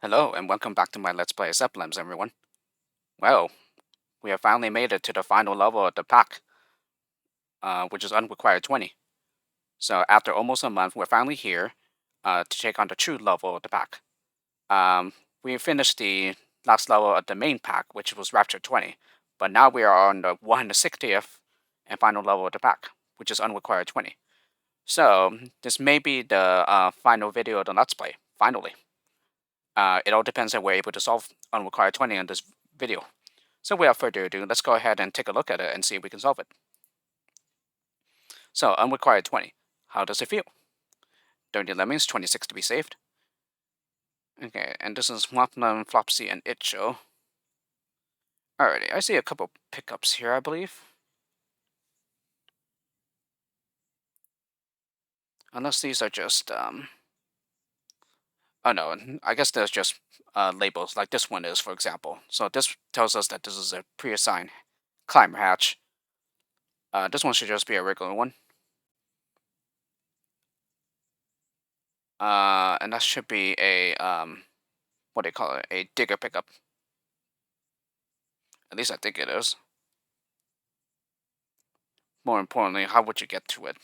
Hello, and welcome back to my Let's Play SEB Lems, everyone. Well, we have finally made it to the final level of the pack, which is Unrequited 20. So after almost a month, we're finally here to take on the true level of the pack. We finished the last level of the main pack, which was Rapture 20, but now we are on the 160th and final level of the pack, which is Unrequited 20. So this may be the final video of the Let's Play, finally. It all depends if we're able to solve Unrequited 20 in this video. So without further ado, let's go ahead and take a look at it and see if we can solve it. So, Unrequited 20. How does it feel? 30 lemons, 26 to be saved. Okay, and this is Wampum, Flopsy, and Itcho. Alrighty, I see a couple pickups here, I believe. Unless these are just, oh no, I guess there's just labels, like this one is, for example. So this tells us that this is a pre-assigned climber hatch. This one should just be a regular one. And that should be a, what do you call it? A digger pickup. At least I think it is. More importantly, how would you get to it?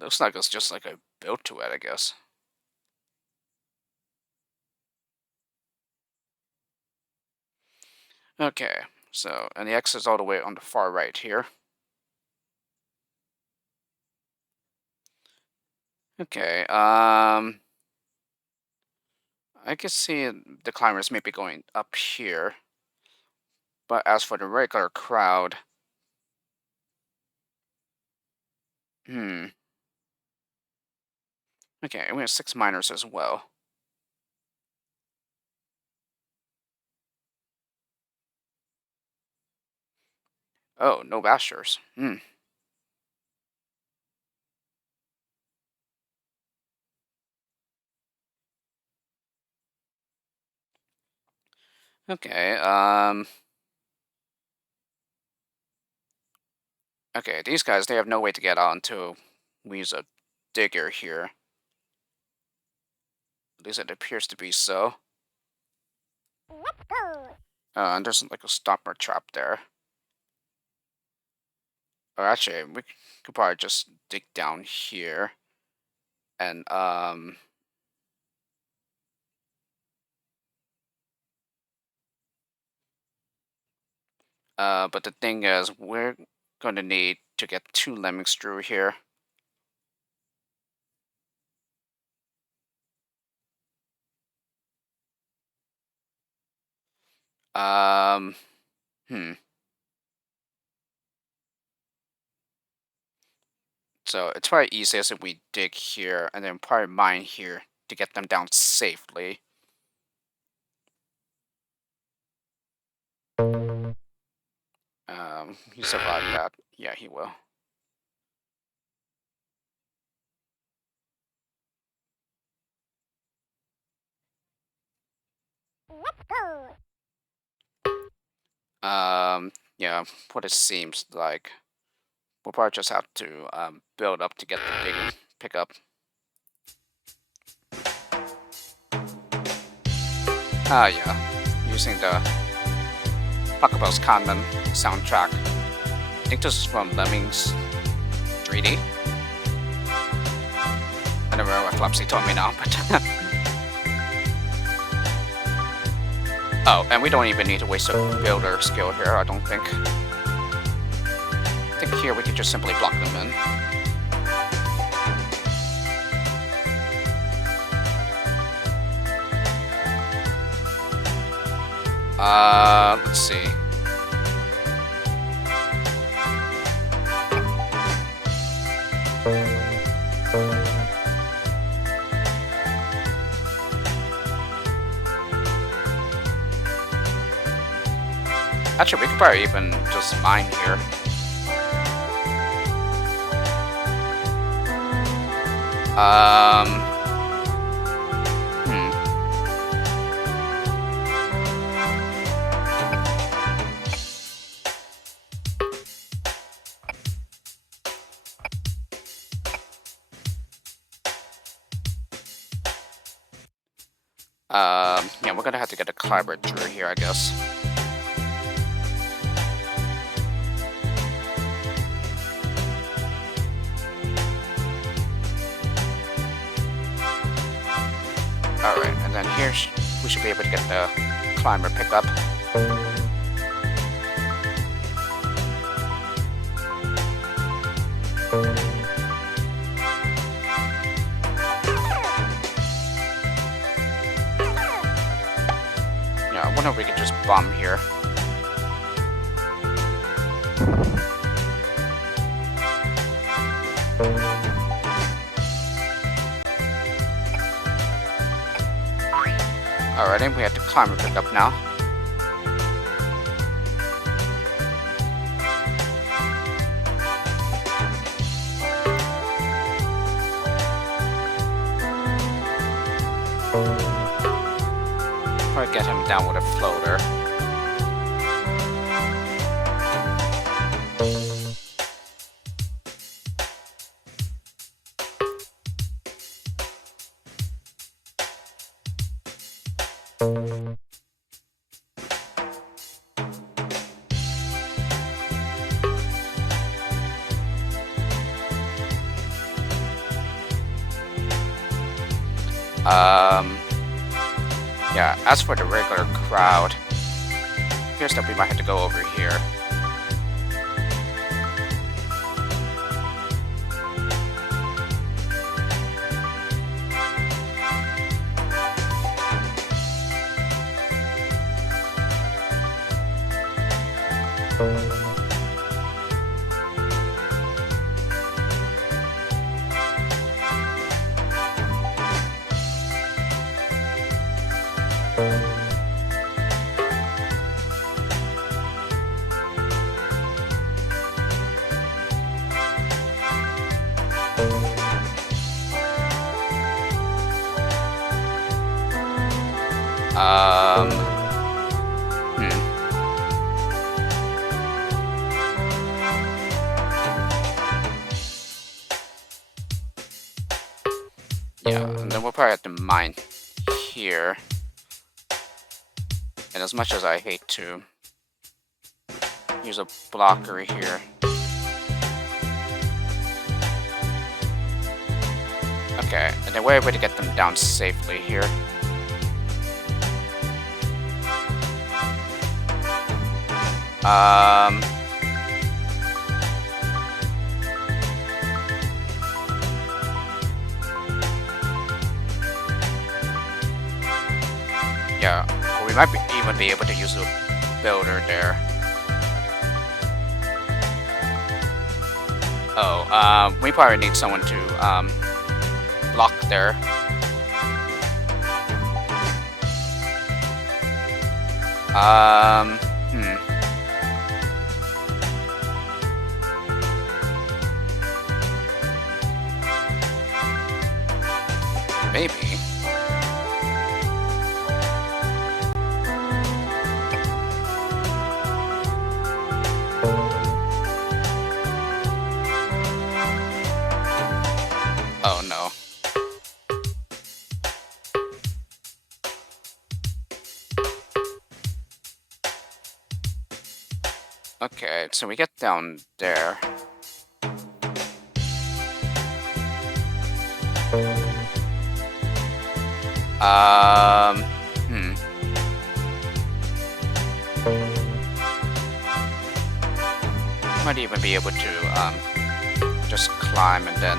Looks like it's just like a build to it, I guess. Okay, so, and the X is all the way on the far right here. Okay, I can see the climbers may be going up here. But as for the regular crowd, okay, and we have 6 miners as well. Oh, no bashers. Okay, okay, these guys, they have no way to get out until we use a digger here. At least it appears to be so. And there's like a stopper trap there. Or actually, we could probably just dig down here. And, but the thing is, we're going to need to get 2 lemmings through here. Hmm. So it's probably easiest if we dig here and then probably mine here to get them down safely. He survived that. Yeah, he will. Yeah, what it seems like. We'll probably just have to build up to get the big pickup. Yeah. Using the Pokeball's Condon soundtrack. I think this is from Lemmings 3D. I don't remember what Flopsy told me now, but... Oh, and we don't even need to waste a builder skill here, I don't think. I think here we can just simply block them in. Let's see. Actually, we could probably even just mine here. Yeah, we're gonna have to get a climber through here, I guess. Alright, and then here we should be able to get the climber pickup. Yeah, I wonder if we could just bomb here. Alright, and we have the climber pickup now. Probably get him down with a floater. Yeah, as for the regular crowd, here's that we might have to go over here. Yeah, and then we'll probably have to mine here. And as much as I hate to use a blocker here. Okay, and then we're able to get them down safely here. Yeah, or we might even be able to use a builder there. Oh, we probably need someone to block there. Maybe. Oh no. Okay, so we get down there. Might even be able to just climb and then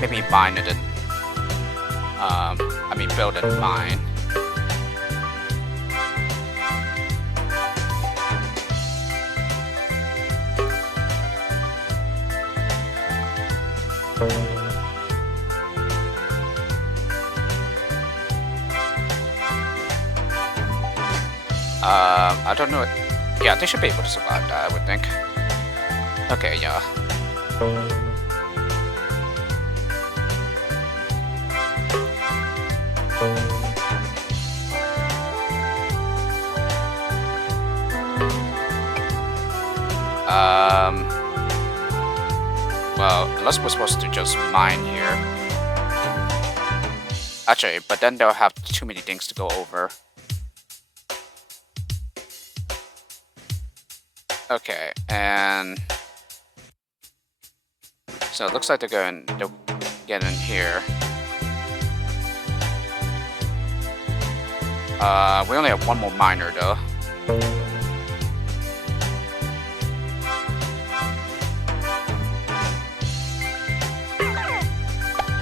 maybe mine it and build and mine. I don't know. Yeah, they should be able to survive that, I would think. Okay, yeah. Well, unless we're supposed to just mine here. Actually, but then they'll have too many things to go over. Okay, and so it looks like they'll get in here. We only have one more miner though.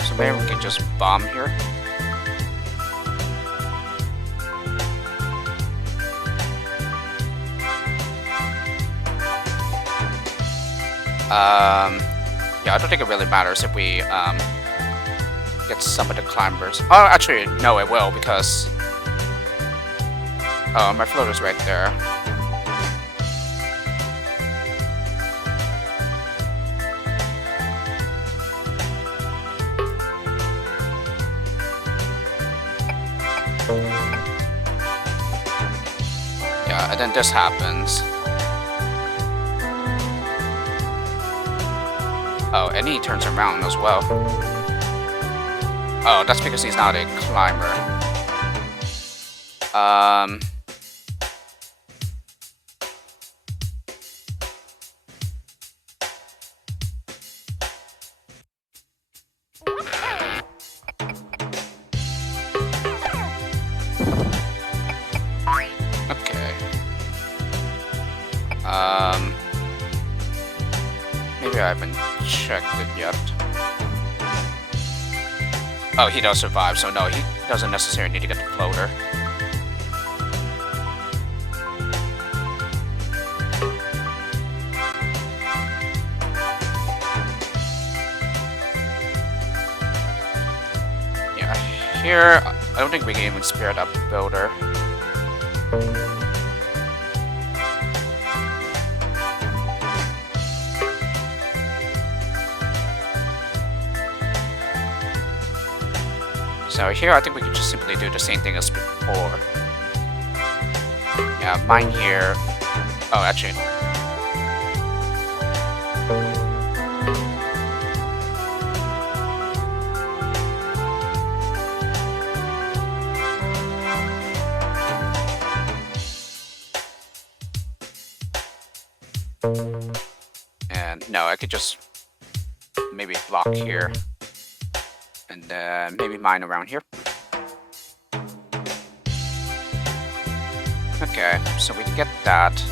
So maybe we can just bomb here. Yeah, I don't think it really matters if we get some of the climbers. Oh, actually, no, it will because my floater's right there. Yeah, and then this happens. Oh, and he turns around as well. Oh, that's because he's not a climber. Okay. Maybe I haven't checked it yet. Oh, he does survive, so no, he doesn't necessarily need to get the floater. Yeah, here, I don't think we can even spare that builder. So here, I think we could just simply do the same thing as before. Yeah, mine here. Oh, actually. And no, I could just maybe block here. And then maybe mine around here. Okay, so we get that.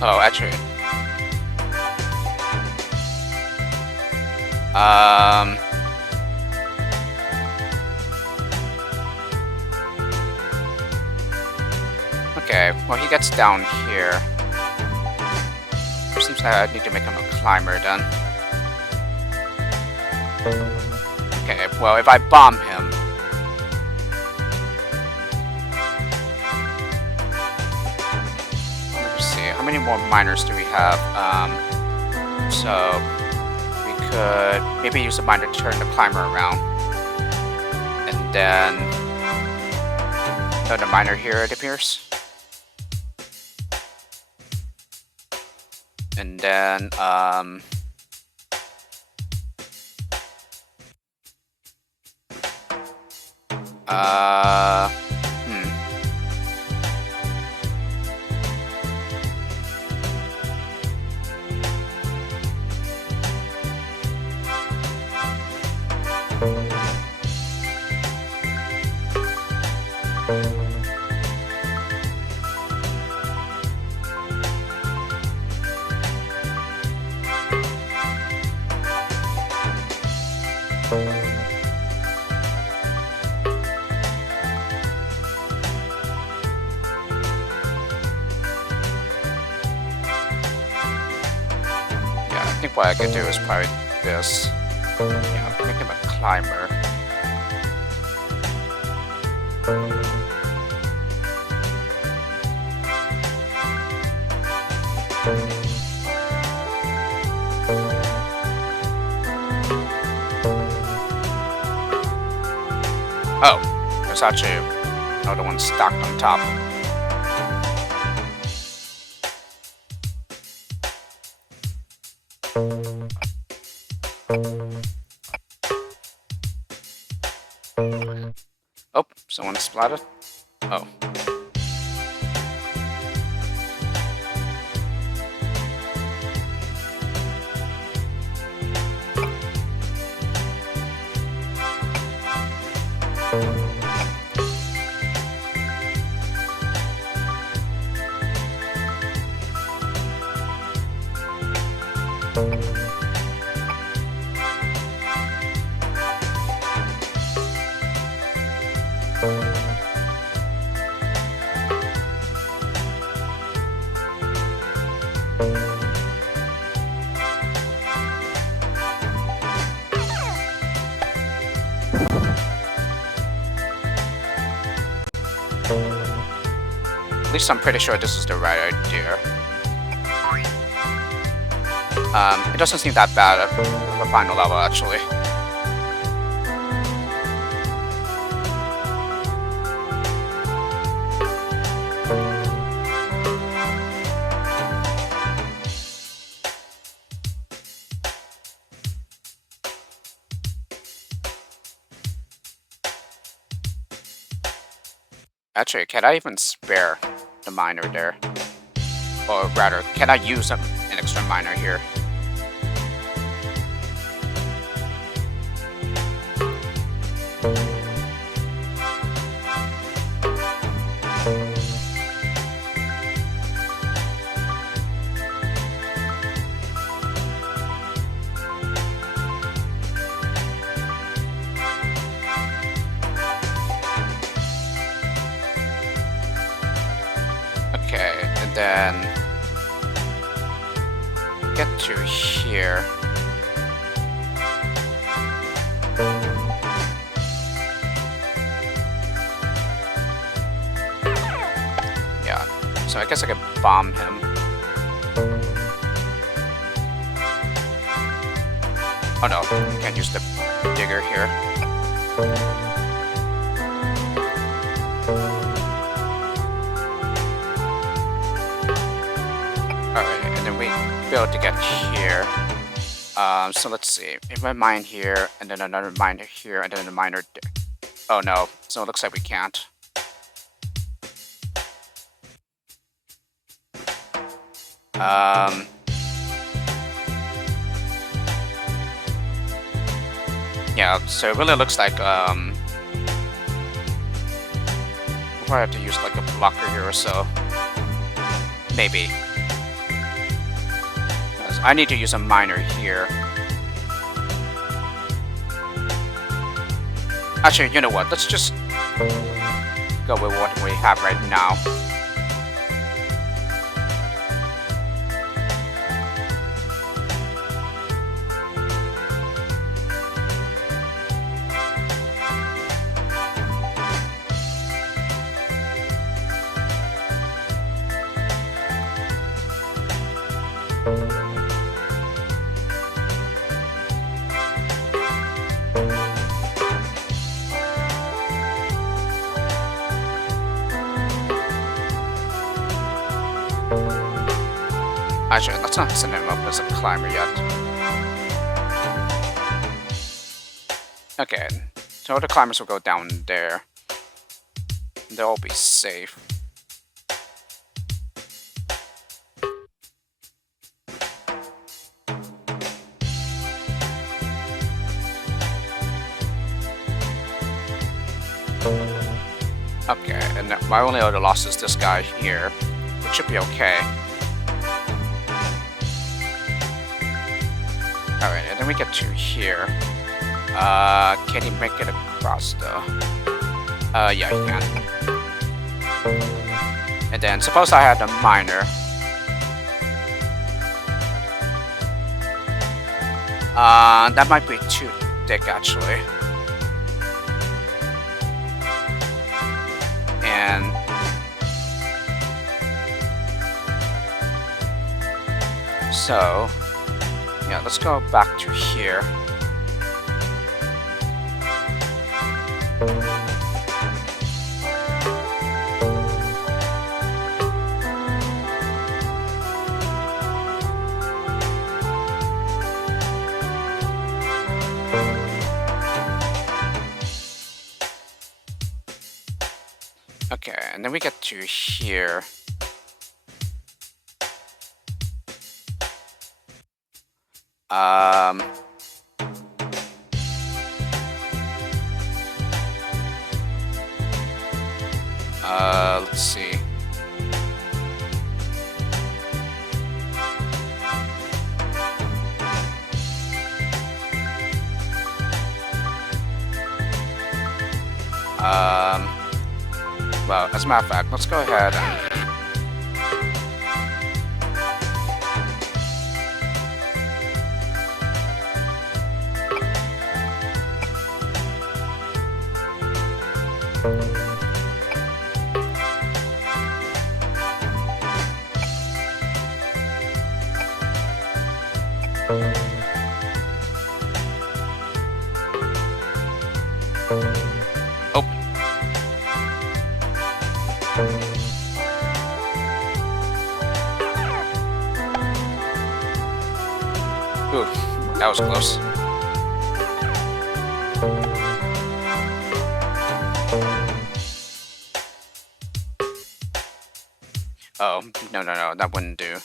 Oh, actually. Okay, well he gets down here. Seems like I need to make him a climber then. Okay, well if I bomb him... Let's see, how many more miners do we have? So... we could maybe use a miner to turn the climber around. And then... another miner here, it appears. And then, I think what I could do is probably this. Yeah, make him a climber. Oh, there's actually another one stacked on top. Oh, someone splattered. Oh. At least I'm pretty sure this is the right idea. It doesn't seem that bad at the final level, actually. Actually, can I even spare the miner there? Or rather, can I use an extra miner here? Okay, and then get to here. Yeah, so I guess I could bomb him. Oh no, can't use the digger here. Alright, and then we be able to get here. So let's see. If I mine here, and then another miner here, and then a miner there. Oh no, so it looks like we can't. Yeah, so it really looks like, we'll probably have to use like a blocker here or so. Maybe. I need to use a miner here. Actually, you know what? Let's just go with what we have right now. Actually, let's not send him up as a climber yet. Okay, so the climbers will go down there. They'll all be safe. Okay, and my only other loss is this guy here, which should be okay. Alright, and then we get to here. Can he make it across though? Yeah, he can. And then suppose I had a miner. That might be too thick actually. And so yeah, let's go back to here. and then we get to here. Let's see. Well, as a matter of fact, let's go ahead and ooh, that was close. Oh, no, that wouldn't do.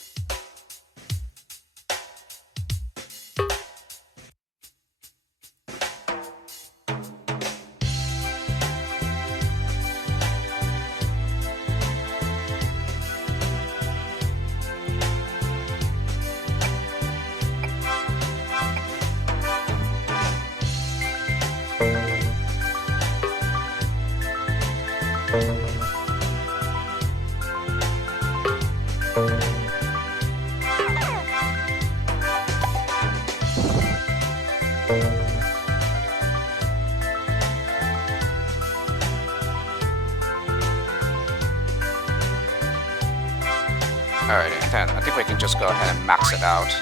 Alright, and then I think we can just go ahead and max it out.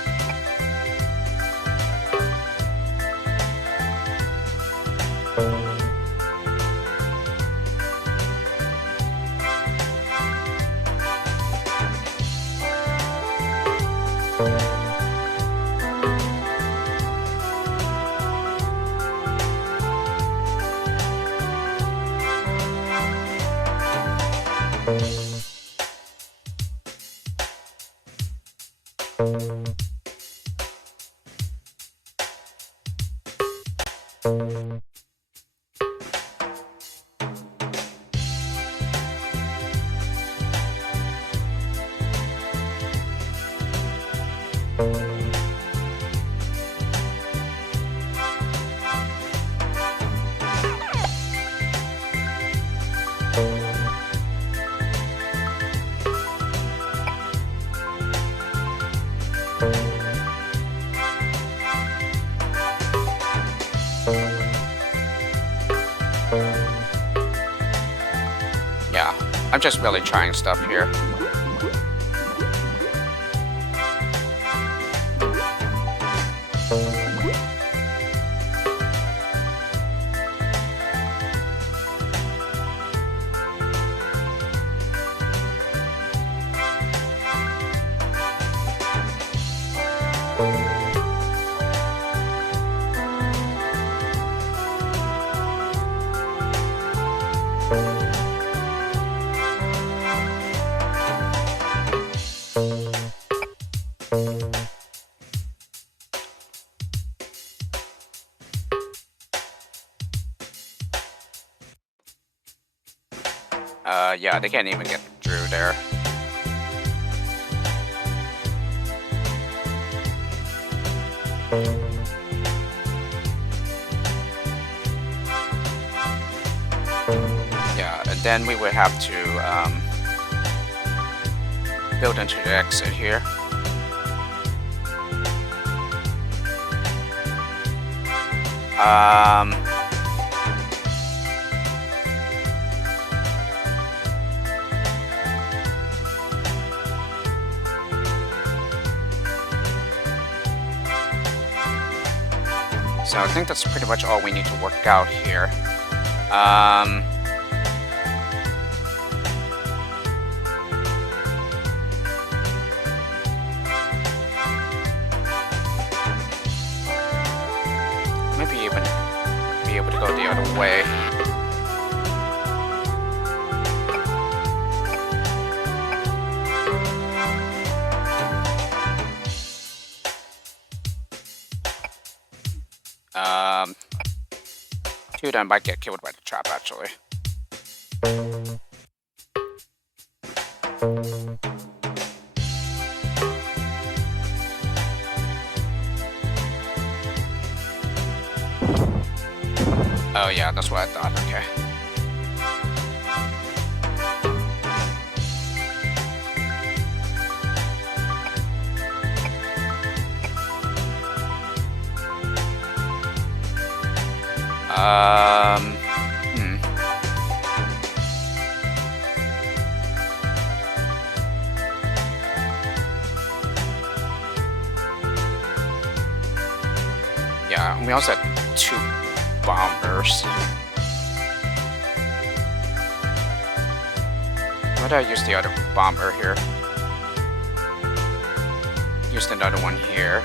Yeah, I'm just really trying stuff here. Yeah, they can't even get through there. Yeah, and then we would have to build into the exit here. So I think that's pretty much all we need to work out here. Maybe even be able to go the other way. Two of them might get killed by the trap, actually. Oh yeah, that's what I thought, okay. Yeah, we also had 2 bombers. Why did I use the other bomber here? Used another one here.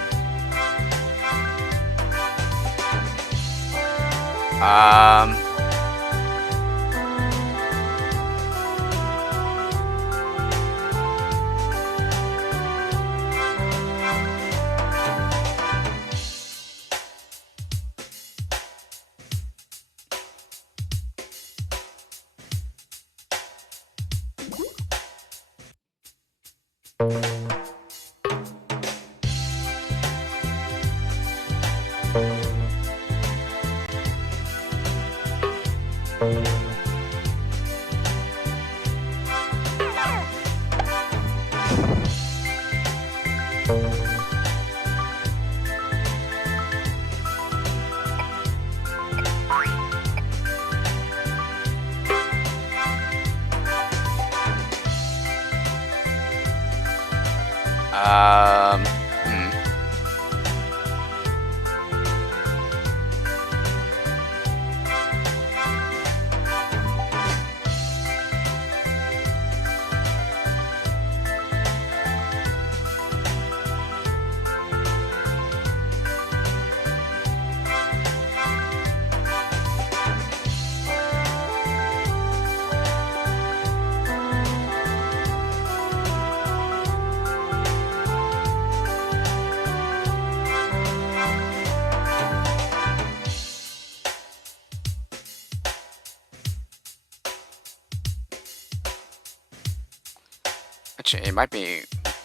Actually,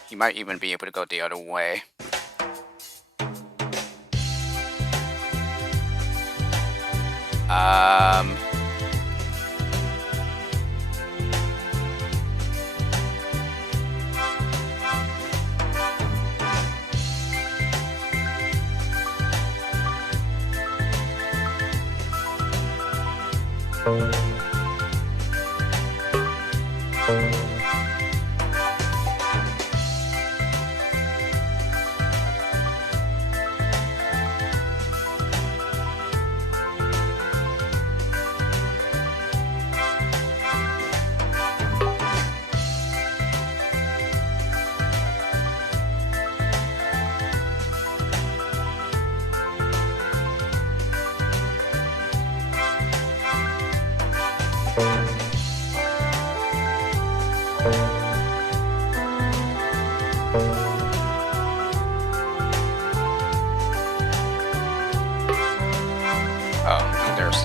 he might even be able to go the other way. Oh, there's...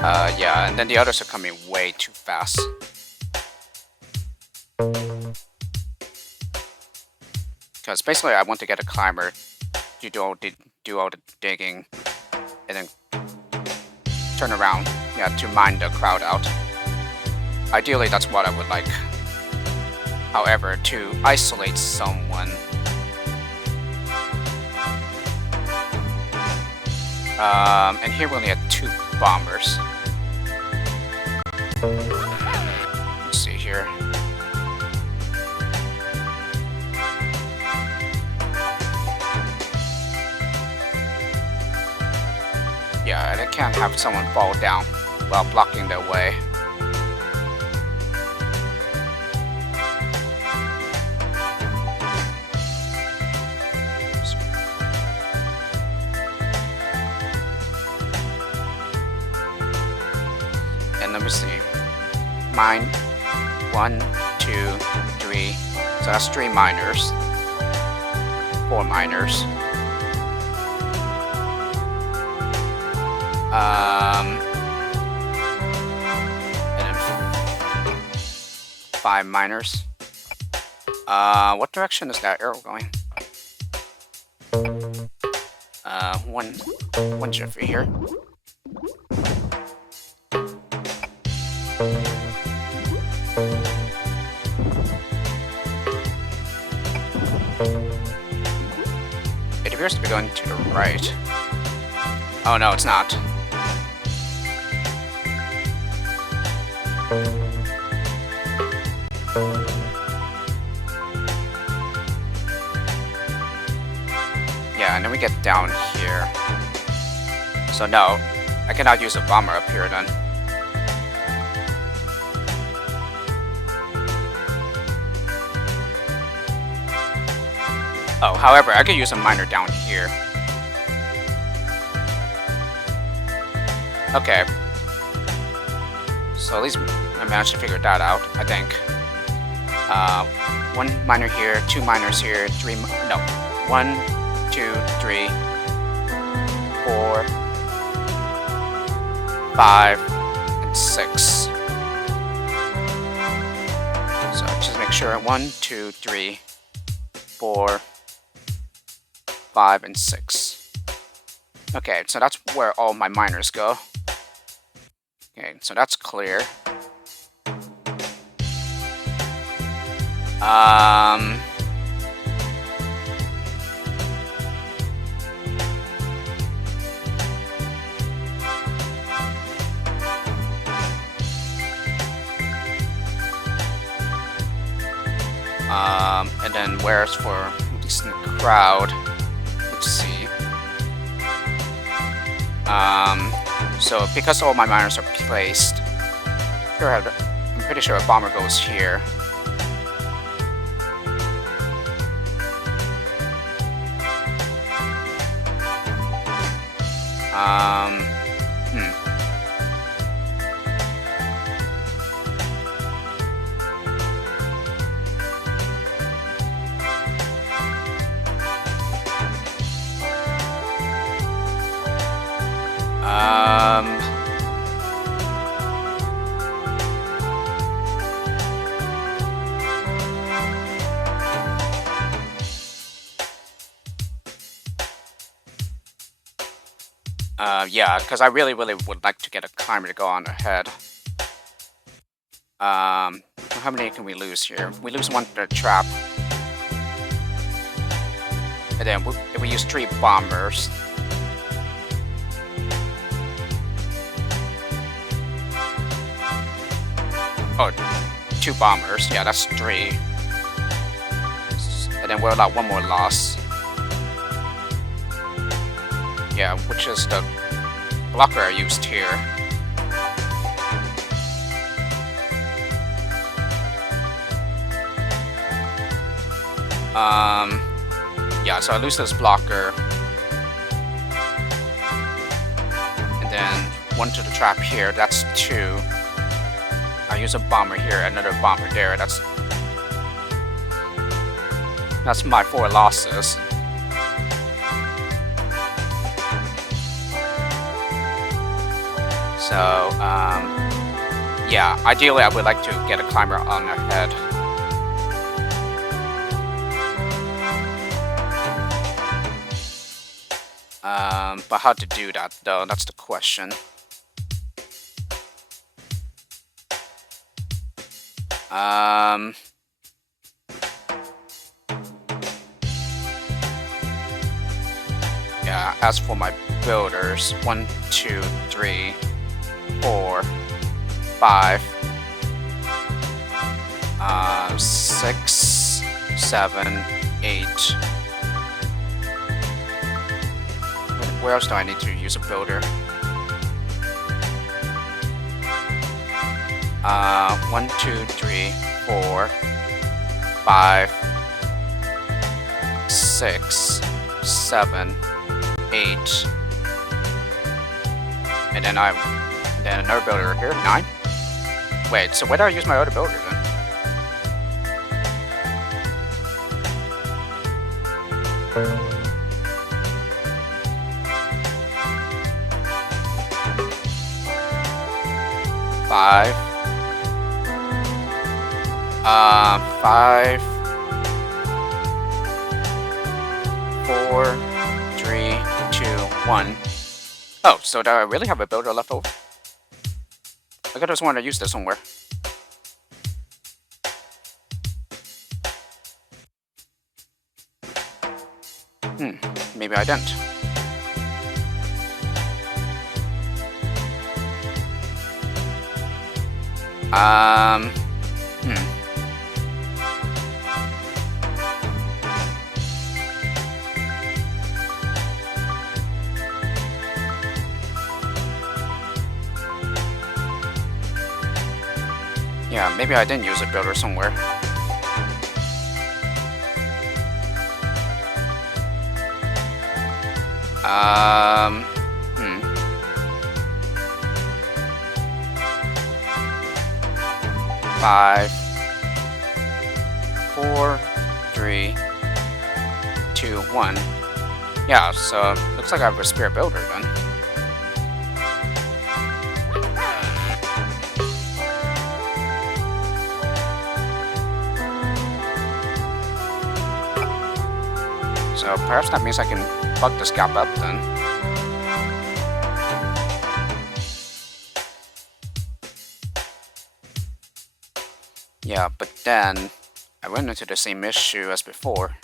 Yeah, and then the others are coming way too fast. Because basically I want to get a climber to do all the digging and then turn around, yeah, to mine the crowd out. Ideally, that's what I would like. However, to isolate someone, and here we only had 2 bombers. Let's see here. Yeah, and I can't have someone fall down while blocking their way. And let me see. Mine 1, 2, 3. So that's 3 miners. 4 miners. And then 5 miners. What direction is that arrow going? One Jeffrey here. It appears to be going to the right. Oh no, it's not. Yeah, and then we get down here. So no, I cannot use a bomber up here then. Oh, however, I could use a miner down here. Okay. So at least I managed to figure that out, I think. 1 miner here, 2 miners here, 3, no. 1, 2, 3, 4, 5, and 6. So just make sure 1, 2, 3, 4, 5, and 6. Okay, so that's where all my miners go. Okay, so that's clear. And then where's for the crowd? Let's see. So because all my miners are placed, I'm pretty sure a bomber goes here. Yeah, because I really would like to get a climber to go on ahead. How many can we lose here? We lose 1 to the trap. And then if we use 3 bombers. Oh, 2 bombers. Yeah, that's 3. And then we'll allow 1 more loss. Yeah, which is the blocker I used here. Yeah, so I lose this blocker. And then 1 to the trap here, that's 2. I use a bomber here, another bomber there, that's my 4 losses. So, yeah, ideally I would like to get a climber on their head. But how to do that, though, that's the question. Yeah, as for my builders, 1, 2, 3, 4, 5, 6, 7, 8. Where else do I need to use a builder? 1, 2, 3, 4, 5, 6, 7, 8, and then another builder here, 9. Wait, so where do I use my other builder then? Five. 5, 4, 3, 2, 1. Oh, so do I really have a builder left over? I could just want to use this somewhere. Maybe I didn't. Yeah, maybe I didn't use a builder somewhere. Five, 4, 3, 2, 1. Yeah, so looks like I have a spare builder then. So perhaps that means I can plug this gap up then. Yeah, but then I went into the same issue as before.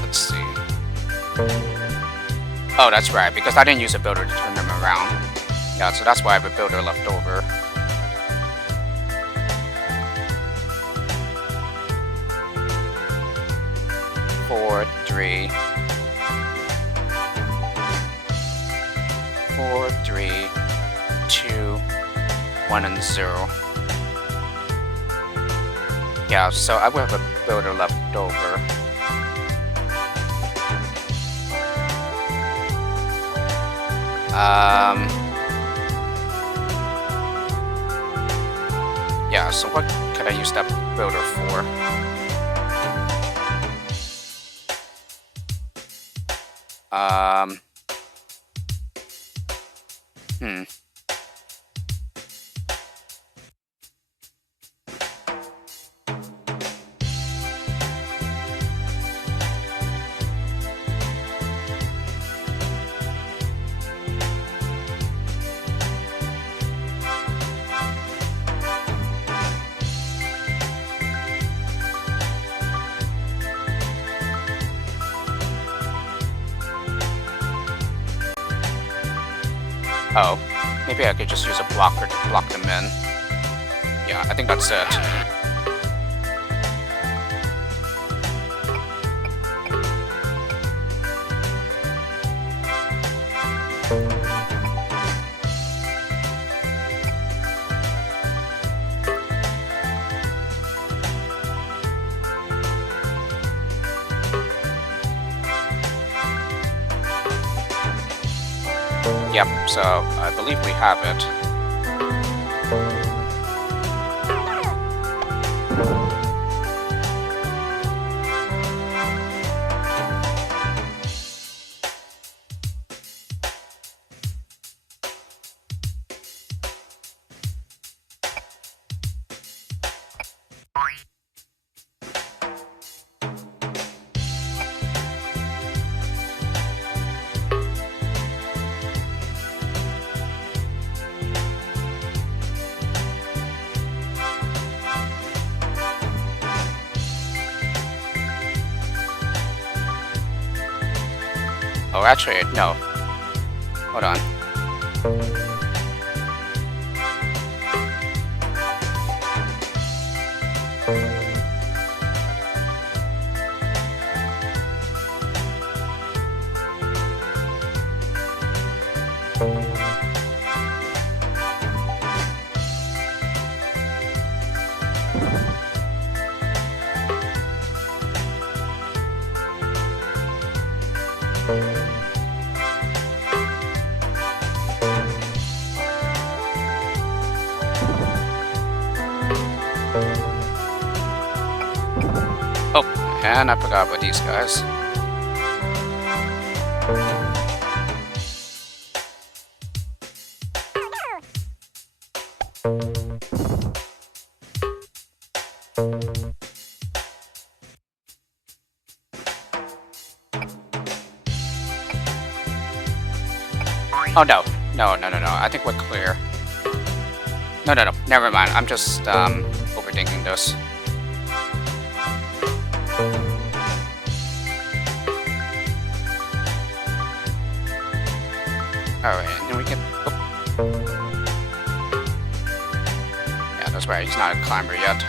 Let's see. Oh, that's right, because I didn't use a builder to turn them around. Yeah, so that's why I have a builder left over. Four, 3, 4, 3, 2, 1, and 0. Yeah, so I will have a builder left over. Yeah, so what could I use that builder for? Hmm. Oh, maybe I could just use a blocker to block them in. Yeah, I think that's it. Yep, so I believe we have it. Oh, actually, no. Hold on. Oh, and I forgot about these guys. Oh no, no, no, no, no. I think we're clear. No, no, no. Never mind. I'm just overthinking this. Alright, and then we can... Yeah, that's right. He's not a climber yet.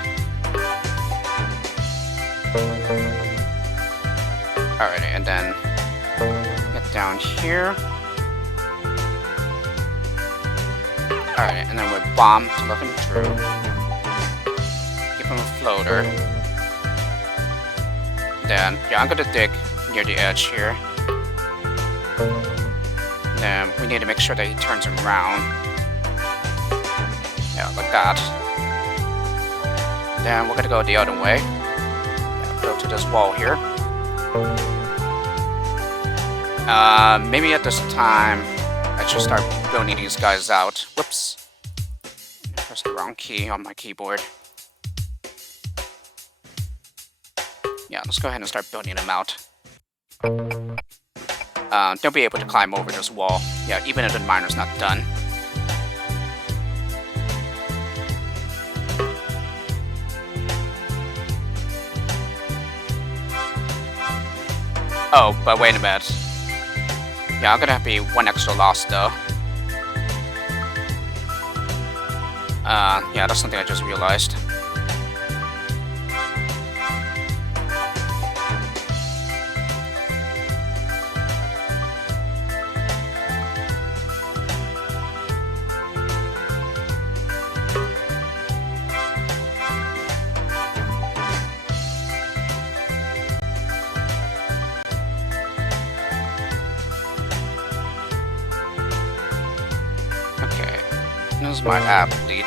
Alright, and then get down here. Alright, and then we bomb to let him through. Give him a floater. Then, yeah, I'm gonna dig near the edge here. Then we need to make sure that he turns around. Yeah, like that. Then we're gonna go the other way. Yeah, go to this wall here. Maybe at this time, I should start building these guys out. Whoops. I pressed the wrong key on my keyboard. Yeah, let's go ahead and start building them out. They'll be able to climb over this wall. Yeah, even if the miner's not done. Oh, but wait a minute. Yeah, I'm gonna be one extra loss though. Yeah, that's something I just realized. soon as my athlete.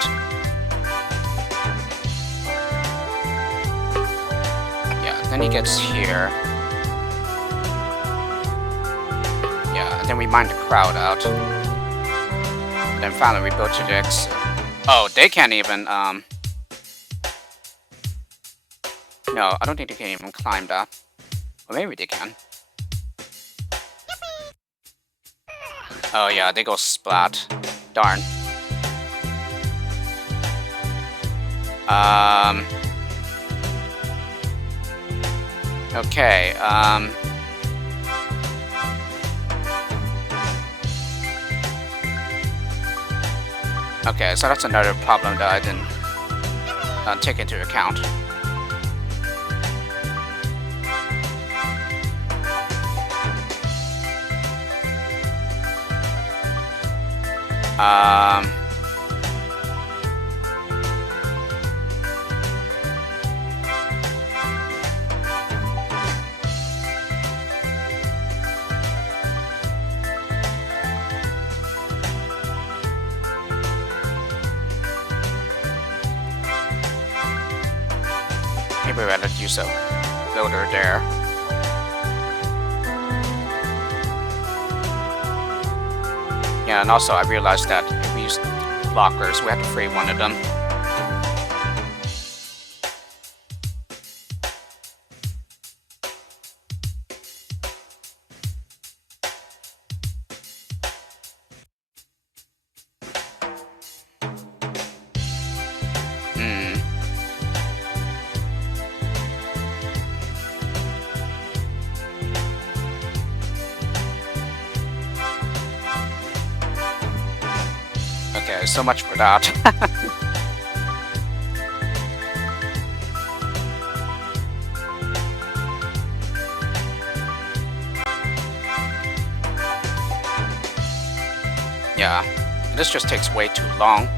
Yeah, then he gets here. Yeah, and then we mine the crowd out. And then finally we go to the exit. Oh, they can't even, no, I don't think they can even climb that. Or maybe they can. Oh yeah, they go splat. Darn. Okay, okay, so that's another problem that I didn't take into account. Maybe we rather use a builder there. Yeah, and also I realized that if we use blockers, we have to free one of them. Okay, so much for that. Yeah, this just takes way too long.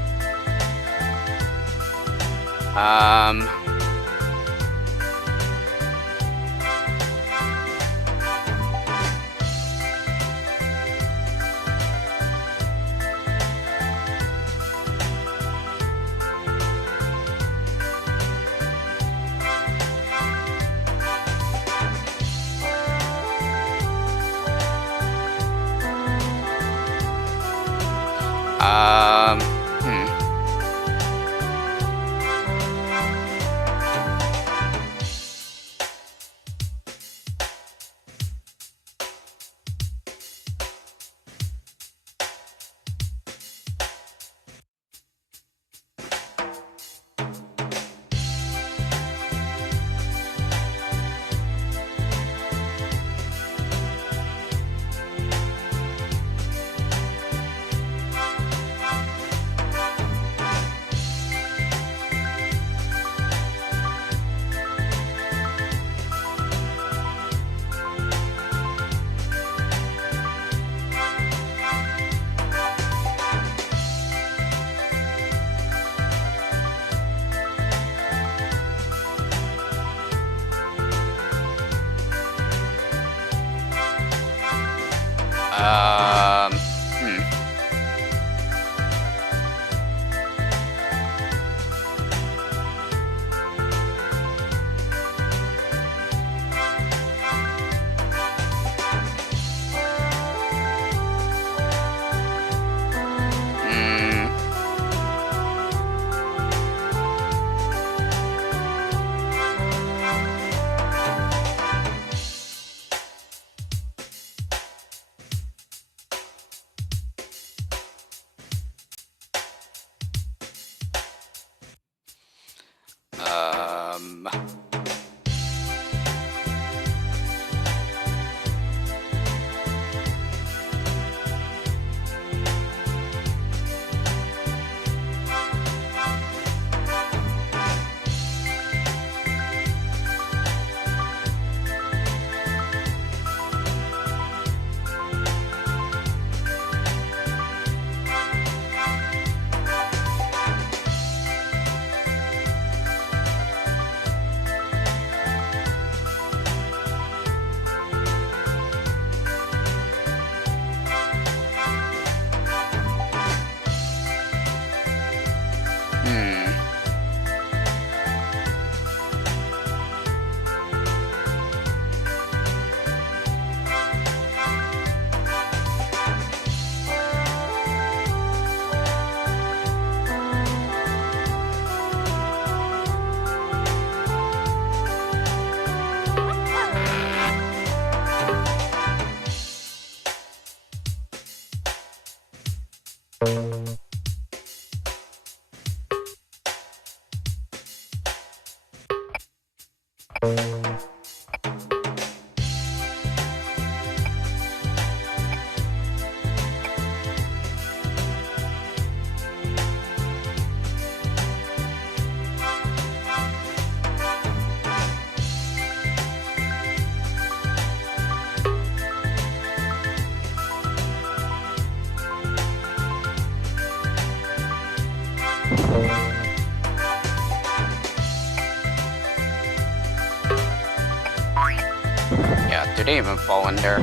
Yeah, did they even fall in there?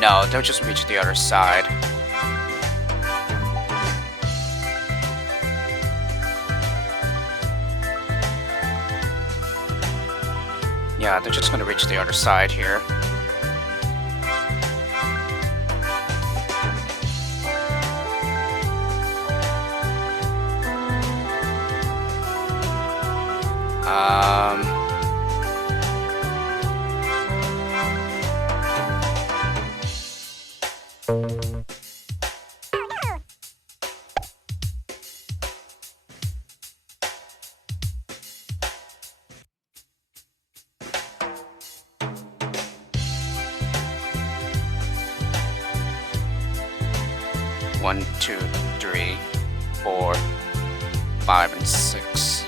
No, they'll just reach the other side. Yeah, they're just gonna reach the other side here. One, two, three, 4, 5, and 6.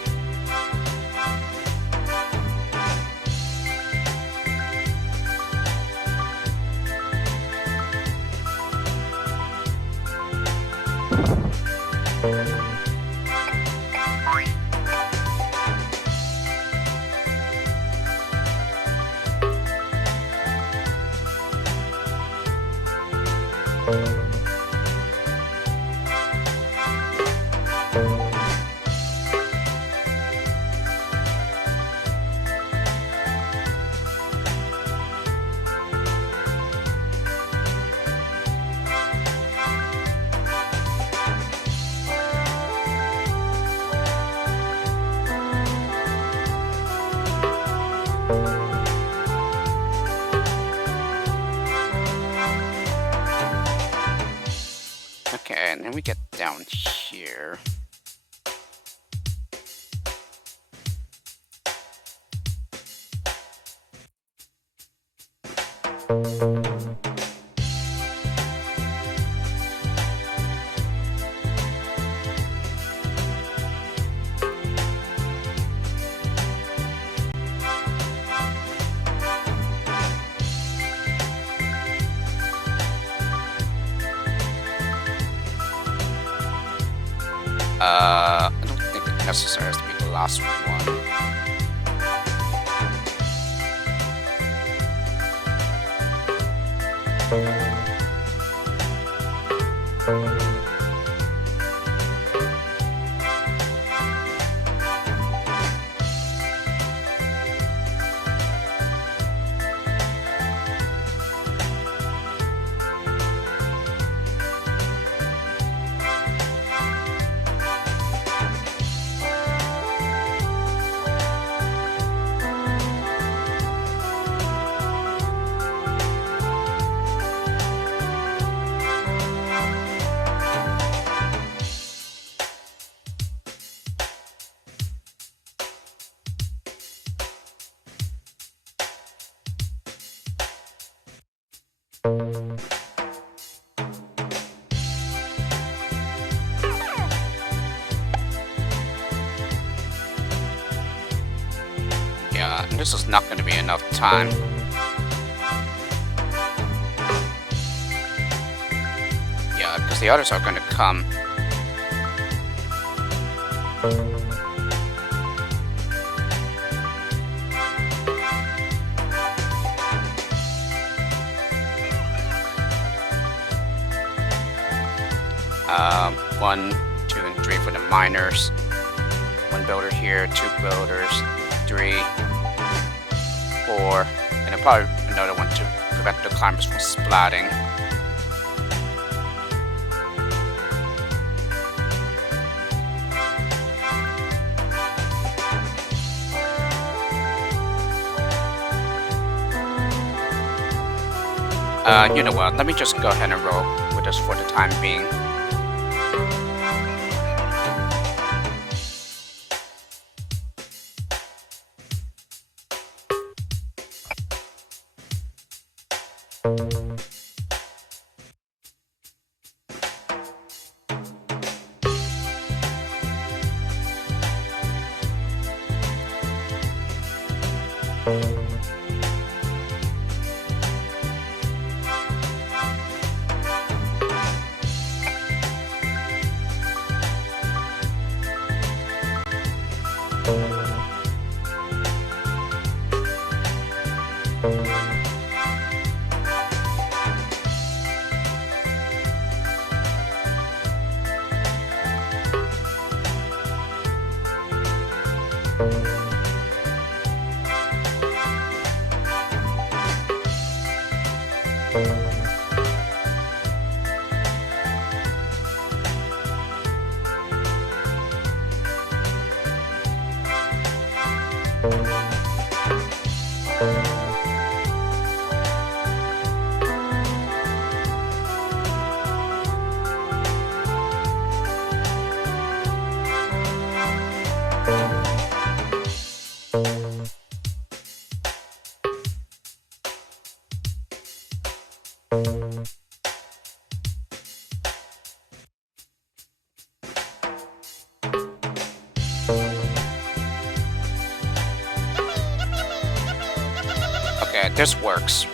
Okay, and then we get down here. I don't think it necessary has to be the last one. Yeah, this is not going to be enough time. Yeah, because the others are going to come. One, 2, and 3 for the miners. 1 builder here, 2 builders, 3, 4, and then probably another one to prevent the climbers from splatting. You know what, let me just go ahead and roll with with us for the time being. Okay, this works.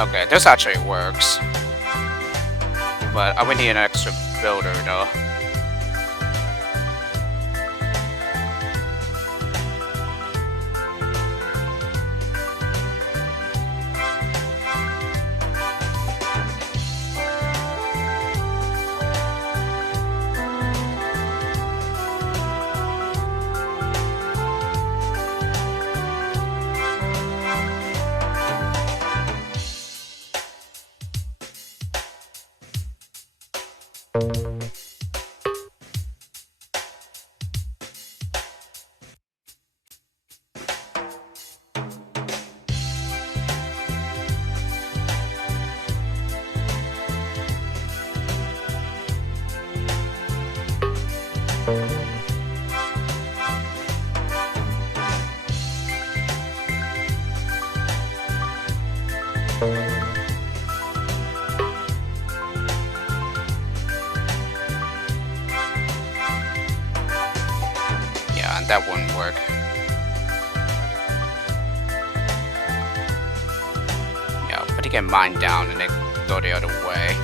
Okay, this actually works. But I would need an extra builder though. Yeah, and that wouldn't work. Yeah, but to get mine down and then go the other way.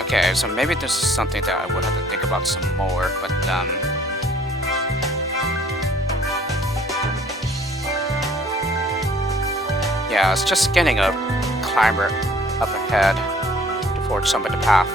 Okay, so maybe this is something that I would have to think about some more, but yeah, it's just getting a climber up ahead to forge some of the path.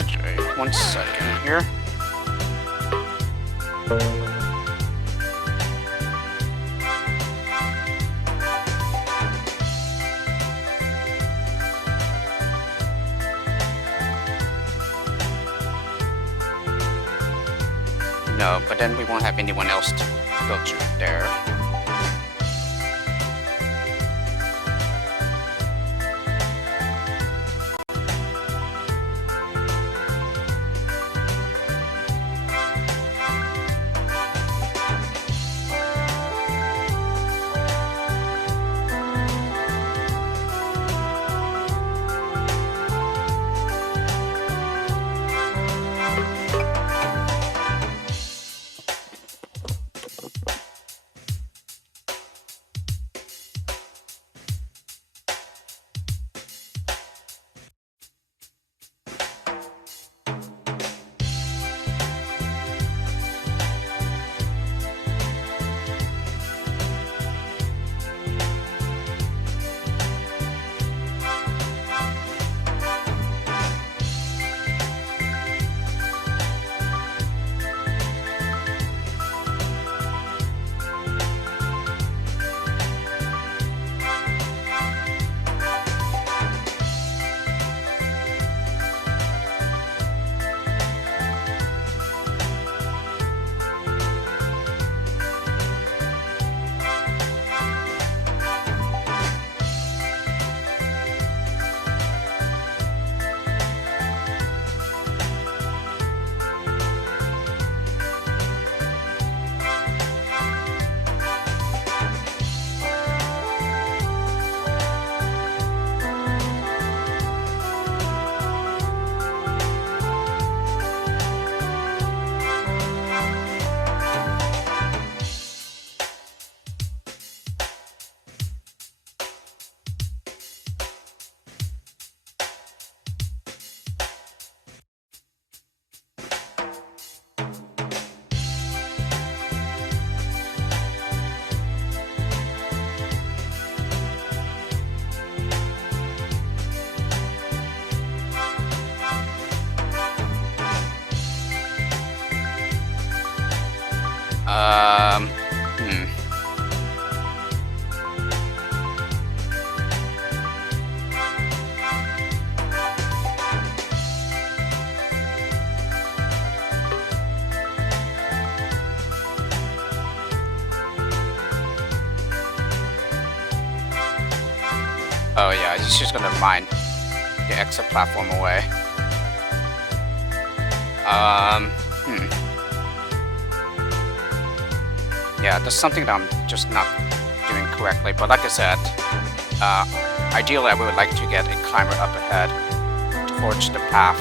Okay, 1 second here. No, but then we won't have anyone else to go through there. Hmm. Oh yeah, he's just gonna mine the exit platform away. Hmm. Yeah, that's something that I'm just not doing correctly. But like I said, ideally I would like to get a climber up ahead to forge the path.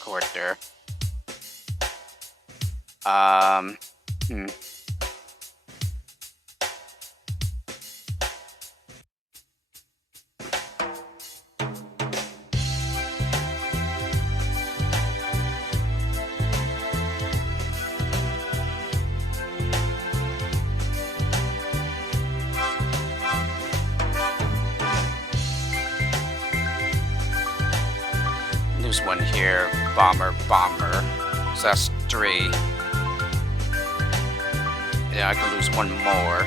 Record there. Hmm. Lose one here. Bomber. So that's 3. Yeah, I can lose one more.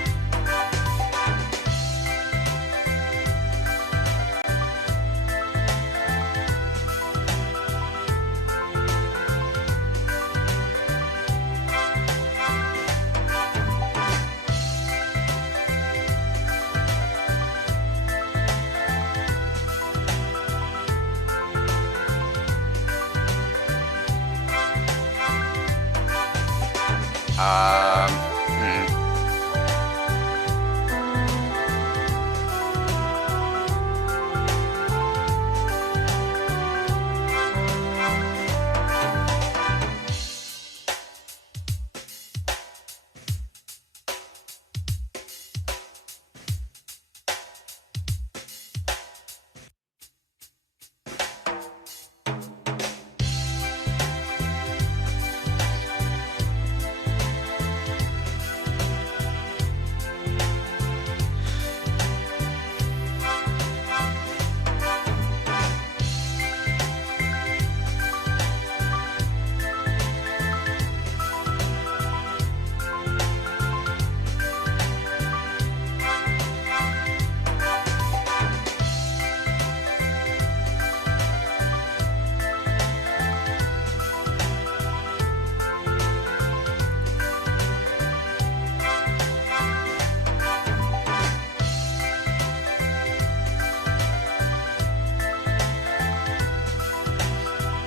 Hmm.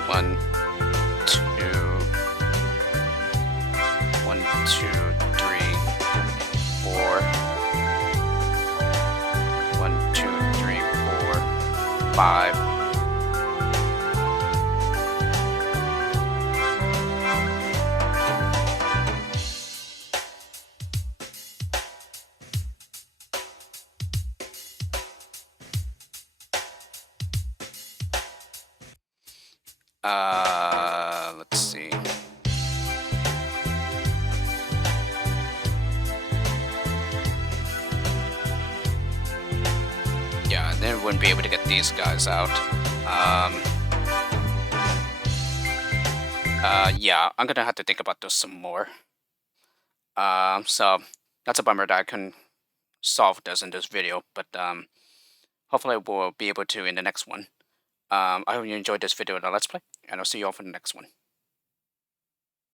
One, two, 1, 2, 3, 4. 1, 2, 3, 4, 5. Let's see. Yeah, then we wouldn't be able to get these guys out. Yeah, I'm gonna have to think about this some more. So that's a bummer that I couldn't solve this in this video, but hopefully we'll be able to in the next one. I hope you enjoyed this video of the Let's Play, and I'll see you all for the next one.